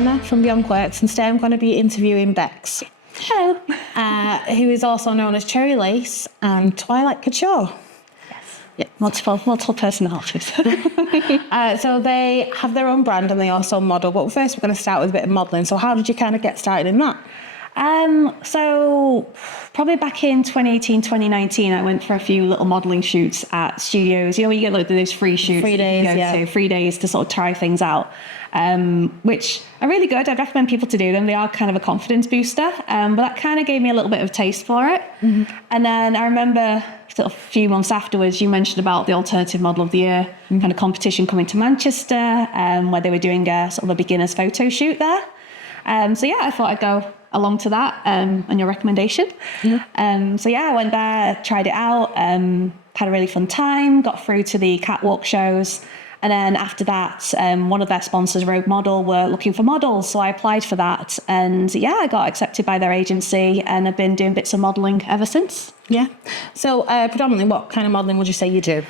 Gemma from Beyond Quirks, and today I'm going to be interviewing Bex. Hello. Who is also known as Cherry Lace and Twilight Couture. Yes. Yeah, multiple personalities. So they have their own brand and they also model, but first we're going to start with a bit of modelling. So how did you kind of get started in that? So probably back in 2018, 2019, I went for a few little modelling shoots at studios. You know, you get like those free shoots. 3 days, yeah. 3 days to sort of try things out, which are really good. I'd recommend people to do them. They are kind of a confidence booster, but that kind of gave me a little bit of a taste for it. Mm-hmm. And then I remember sort of a few months afterwards, you mentioned about the Alternative Model of the Year kind of competition coming to Manchester, where they were doing a sort of a beginner's photo shoot there. So yeah, I thought I'd go along to that on your recommendation. Mm-hmm. So yeah, I went there, tried it out, had a really fun time, got through to the catwalk shows. And then after that, one of their sponsors, Rogue Model, were looking for models. So I applied for that. And yeah, I got accepted by their agency and I've been doing bits of modelling ever since. Yeah. So predominantly what kind of modelling would you say you do?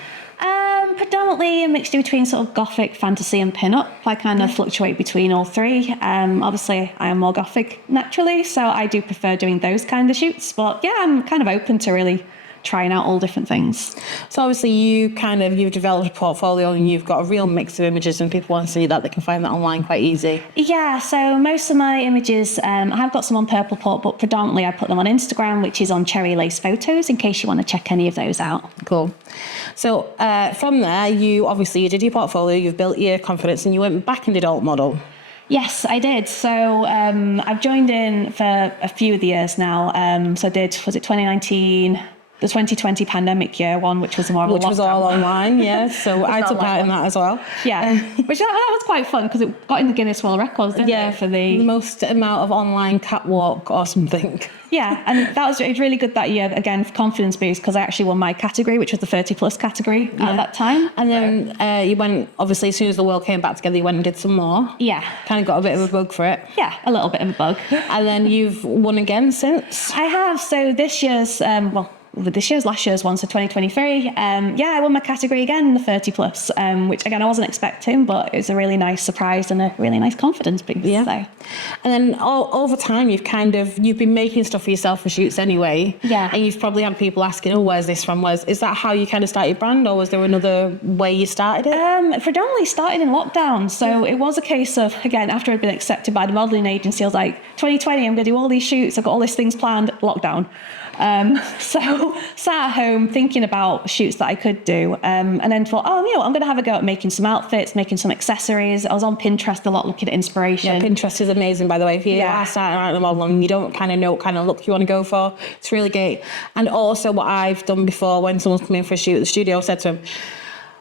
Predominantly a mixture between sort of gothic, fantasy and pin-up. I kind of fluctuate between all three. Obviously, I am more gothic naturally, so I do prefer doing those kind of shoots. But yeah, I'm kind of open to really trying out all different things. So obviously you've developed a portfolio and you've got a real mix of images and people want to see that, they can find that online quite easy. Yeah, so most of my images, I have got some on Purple Port, but predominantly I put them on Instagram, which is on Cherry Lace Photos, in case you want to check any of those out. Cool. So from there, you did your portfolio, you've built your confidence and you went back and did alt model. Yes, I did. So I've joined in for a few of the years now. So I did, was it 2019? The 2020 pandemic year one, which was more of a lockdown. Which was all online, yeah. So I took part in that as well. Yeah, which that was quite fun because it got in the Guinness World Records, didn't it? For the most amount of online catwalk or something. Yeah, and that was really good that year, again, for confidence boost, because I actually won my category, which was the 30 plus category at that time. And then you went, obviously, as soon as the world came back together, you went and did some more. Yeah. Kind of got a bit of a bug for it. Yeah, a little bit of a bug. And then you've won again since? I have. So this year's, last year's one, so 2023. I won my category again, the 30 plus, which again I wasn't expecting, but it was a really nice surprise and a really nice confidence boost. Yeah. So. And then over time, you've been making stuff for yourself for shoots anyway. Yeah. And you've probably had people asking, "Oh, where's this from?" Is that how you kind of started your brand, or was there another way you started it? Predominantly started in lockdown, so it was a case of, again, after I'd been accepted by the modelling agency, I was like, 2020, I'm going to do all these shoots. I've got all these things planned. Lockdown. So sat at home thinking about shoots that I could do, and then thought, I'm going to have a go at making some outfits, making some accessories. I was on Pinterest a lot looking at inspiration. Yeah, Pinterest is amazing, by the way. If you are starting out in the modelling and you don't kind of know what kind of look you want to go for, it's really great. And also what I've done before when someone's come in for a shoot at the studio, I've said to them,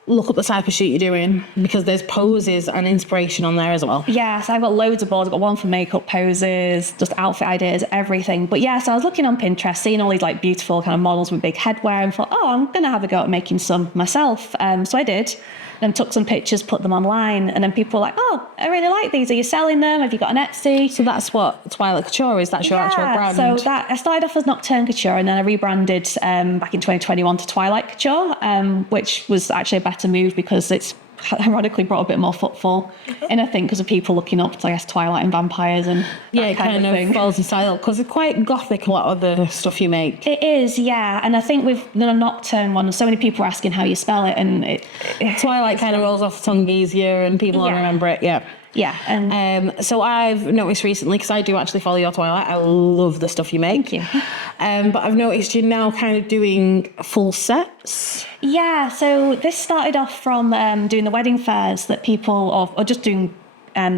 look up the type of shoot you're doing because there's poses and inspiration on there as well. Yeah, so I've got loads of boards. I've got one for makeup poses, just outfit ideas, everything. But yeah, so I was looking on Pinterest, seeing all these like beautiful kind of models with big headwear and thought, I'm going to have a go at making some myself. So I did. Then took some pictures, put them online, and then people were like, I really like these. Are you selling them? Have you got an Etsy? So that's what Twilight Couture is? That's your actual brand? So I started off as Nocturne Couture, and then I rebranded back in 2021 to Twilight Couture, which was actually a better move because it's ironically brought a bit more footfall in, I think, because of people looking up to, I guess, Twilight and vampires and it kind of falls in style because it's quite gothic, a lot of the stuff you make. It is, yeah. And I think with the Nocturne one, so many people are asking how you spell it, and Twilight kind of rolls off the tongue easier and people don't remember it. Yeah. And so I've noticed recently, because I do actually follow your Twilight, I love the stuff you make. Thank you. But I've noticed you're now kind of doing full sets. Yeah, so this started off from doing the wedding fairs that people, or just doing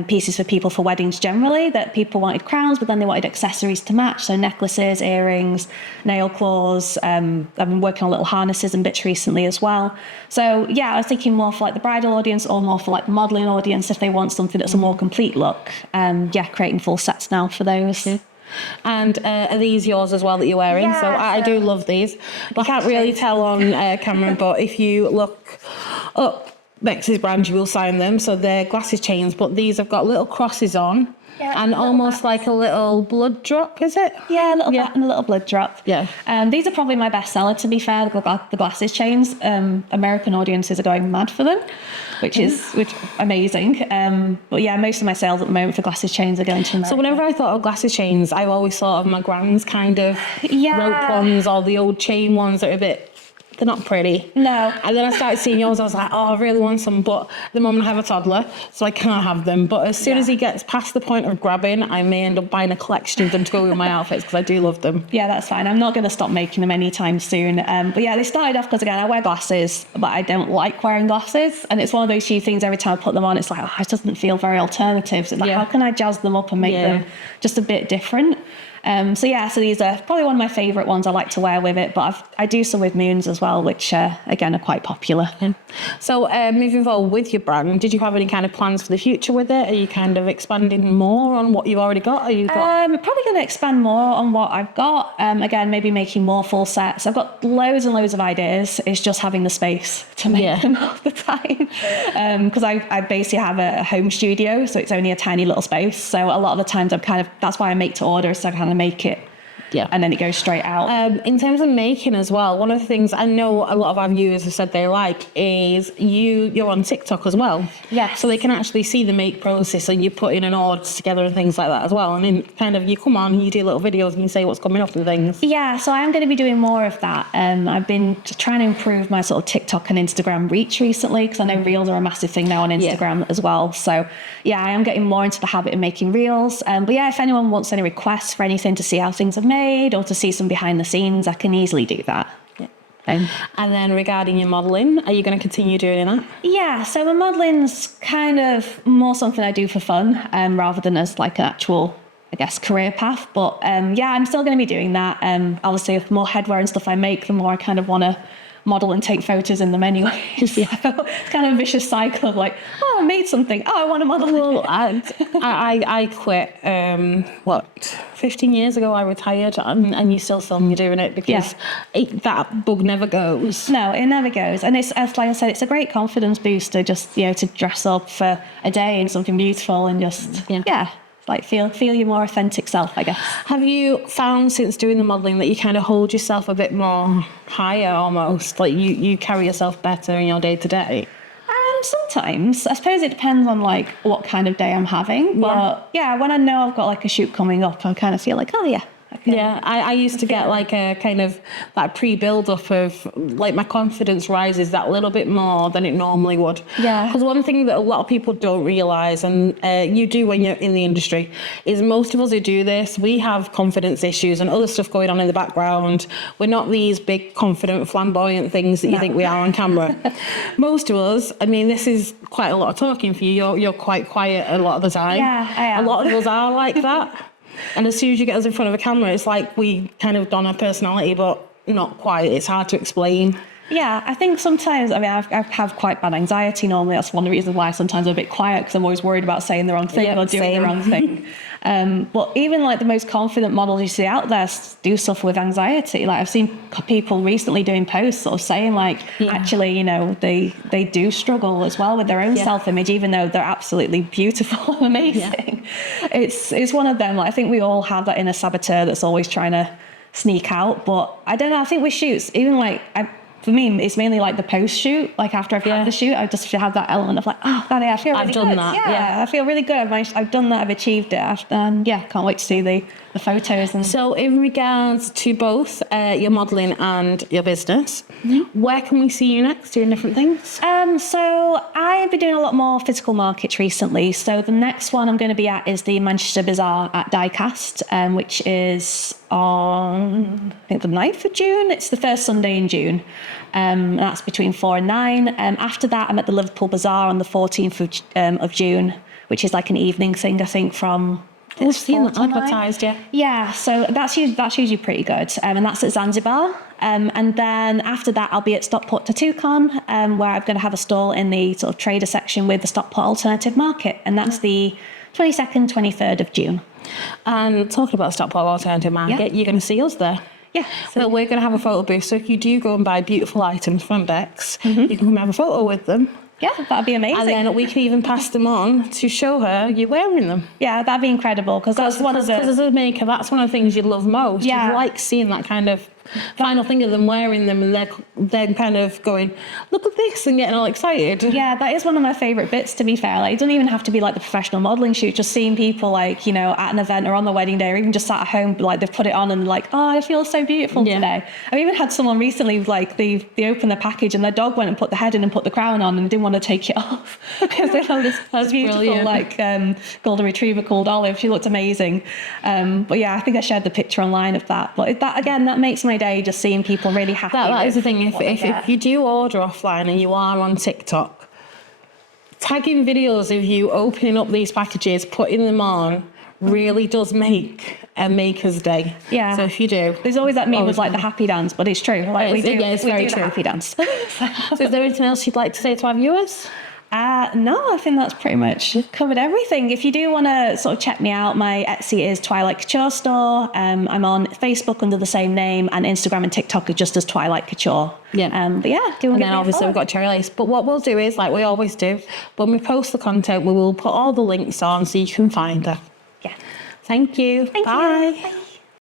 pieces for people for weddings generally, that people wanted crowns, but then they wanted accessories to match. So necklaces, earrings, nail claws. I've been working on little harnesses and bits recently as well. So yeah, I was thinking more for like the bridal audience or more for like the modelling audience if they want something that's a more complete look. Creating full sets now for those. And are these yours as well that you're wearing? Yeah, so I do love these. You can't really tell on camera, but if you look up Bex's brand, you will sign them. So they're glasses chains, but these have got little crosses on. And almost like a little blood drop, is it? Yeah, a little bat and a little blood drop. Yeah. These are probably my best seller, to be fair, the glasses chains. American audiences are going mad for them, which is amazing. But yeah, most of my sales at the moment for glasses chains are going to America. So whenever I thought of glasses chains, I've always thought of my grand's kind of rope ones or the old chain ones that are a bit, they're not pretty. No. And then I started seeing yours, I was like, oh, I really want some, but at the moment I have a toddler, so I can't have them. But as soon as he gets past the point of grabbing, I may end up buying a collection of them to go with my outfits, because I do love them. Yeah, that's fine. I'm not going to stop making them anytime soon. But yeah, they started off because, again, I wear glasses, but I don't like wearing glasses. And it's one of those few things, every time I put them on, it's like, oh, it doesn't feel very alternative. It's like, how can I jazz them up and make them just a bit different? So these are probably one of my favourite ones I like to wear with it, but I do some with moons as well, which again are quite popular. So moving forward with your brand, did you have any kind of plans for the future with it? Are you kind of expanding more on what you've already got? Probably going to expand more on what I've got. Again, maybe making more full sets. I've got loads and loads of ideas. It's just having the space to make them all the time. Because I basically have a home studio, so it's only a tiny little space. So a lot of the times that's why I make to order, so I kind of make it and then it goes straight out. In terms of making as well, one of the things I know a lot of our viewers have said they like is you're on TikTok as well. Yeah. So they can actually see the make process, and you put in an orders together and things like that as well. And then kind of you come on, you do little videos and you say what's coming up and things. Yeah, so I am going to be doing more of that. I've been trying to improve my sort of TikTok and Instagram reach recently, because I know Reels are a massive thing now on Instagram as well. So yeah, I am getting more into the habit of making Reels. But yeah, if anyone wants any requests for anything to see how things are made or to see some behind the scenes, I can easily do that. And then regarding your modelling, are you going to continue doing that? Yeah, so my modelling's kind of more something I do for fun rather than as like an actual, I guess, career path. But I'm still going to be doing that. Obviously, the more headwear and stuff I make, the more I kind of want to model and take photos in them anyway. So it's kind of a vicious cycle of like, oh, I made something. Oh, I want to model. Well, I quit, 15 years ago I retired, and you still saw me doing it, because that bug never goes. No, it never goes. And it's, as like I said, it's a great confidence booster just, to dress up for a day in something beautiful and just, like feel your more authentic self, I guess. Have you found since doing the modelling that you kind of hold yourself a bit more higher almost? Like you carry yourself better in your day to day? Sometimes. I suppose it depends on like what kind of day I'm having. But when I know I've got like a shoot coming up, I kind of feel like, oh yeah. I used to get like a kind of that pre-build-up of like my confidence rises that little bit more than it normally would. Yeah. Because one thing that a lot of people don't realise, and you do when you're in the industry, is most of us who do this, we have confidence issues and other stuff going on in the background. We're not these big, confident, flamboyant things that you think we are on camera. Most of us, I mean, this is quite a lot of talking for you. You're quite quiet a lot of the time. Yeah, I am. A lot of us are like that. And as soon as you get us in front of a camera, it's like we kind of don our personality, but not quite. It's hard to explain. Yeah, I think sometimes, I mean, I have quite bad anxiety normally. That's one of the reasons why sometimes I'm a bit quiet, because I'm always worried about saying the wrong thing or doing the wrong thing. But even like the most confident models you see out there do suffer with anxiety. Like I've seen people recently doing posts sort of saying like, actually, they do struggle as well with their own self-image, even though they're absolutely beautiful and amazing. It's one of them. Like, I think we all have that inner saboteur that's always trying to sneak out. But I don't know, I think with shoots, even like, for me, it's mainly like the post shoot. Like after I've had the shoot, I just have that element of like, oh, I feel really good. I've done that. Yeah, I feel really good. I've done that. I've achieved it. And can't wait to see the photos. And so, in regards to both your modelling and your business, where can we see you next doing different things? So I've been doing a lot more physical markets recently. So the next one I'm going to be at is the Manchester Bazaar at Diecast, which is on, I think, the 9th of June. It's the first Sunday in June. And that's between 4 and 9. After that, I'm at the Liverpool Bazaar on the 14th of June, which is like an evening thing, I think, from... I've seen that advertised, Yeah, so that's usually pretty good. And that's at Zanzibar. And then after that, I'll be at Stockport Tattoo-Con, where I'm going to have a stall in the sort of trader section with the Stockport Alternative Market. And that's the 22nd, 23rd of June. And talking about Stockport Alternative Market, you're going to see us there. Yeah. So we're going to have a photo booth. So if you do go and buy beautiful items from Bex, you can come and have a photo with them. Yeah, that'd be amazing. And then we can even pass them on to show her you wearing them. Yeah, that'd be incredible, because that's one of the... Because as a maker, that's one of the things you love most. Yeah. You like seeing that kind of final thing of them wearing them, and they're then kind of going, look at this, and getting all excited. Yeah, that is one of my favourite bits, to be fair. Like, it doesn't even have to be like the professional modelling shoot, just seeing people like, you know, at an event or on their wedding day, or even just sat at home, like they've put it on and like, oh, I feel so beautiful today. I've even had someone recently, like they opened the package and their dog went and put the head in and put the crown on and didn't want to take it off because they found this beautiful brilliant. like golden retriever called Olive. She looked amazing. But yeah, I think I shared the picture online of that. But that makes my day, just seeing people really happy. That is the thing. If you do order offline and you are on TikTok, tagging videos of you opening up these packages, putting them on, really does make a maker's day. Yeah. So if you do, there's always that meme with like the happy dance, but it's true. Like it's very the true. happy dance. So is there anything else you'd like to say to our viewers? No, I think that's pretty much covered everything. If you do want to sort of check me out, my Etsy is Twilight Couture Store. I'm on Facebook under the same name, and Instagram and TikTok are just as Twilight Couture. Yeah. But yeah, and then obviously we've got Cherry Lace. But what we'll do is, like we always do, when we post the content, we will put all the links on so you can find her. Yeah. Thank you. Thank you. Bye. Bye.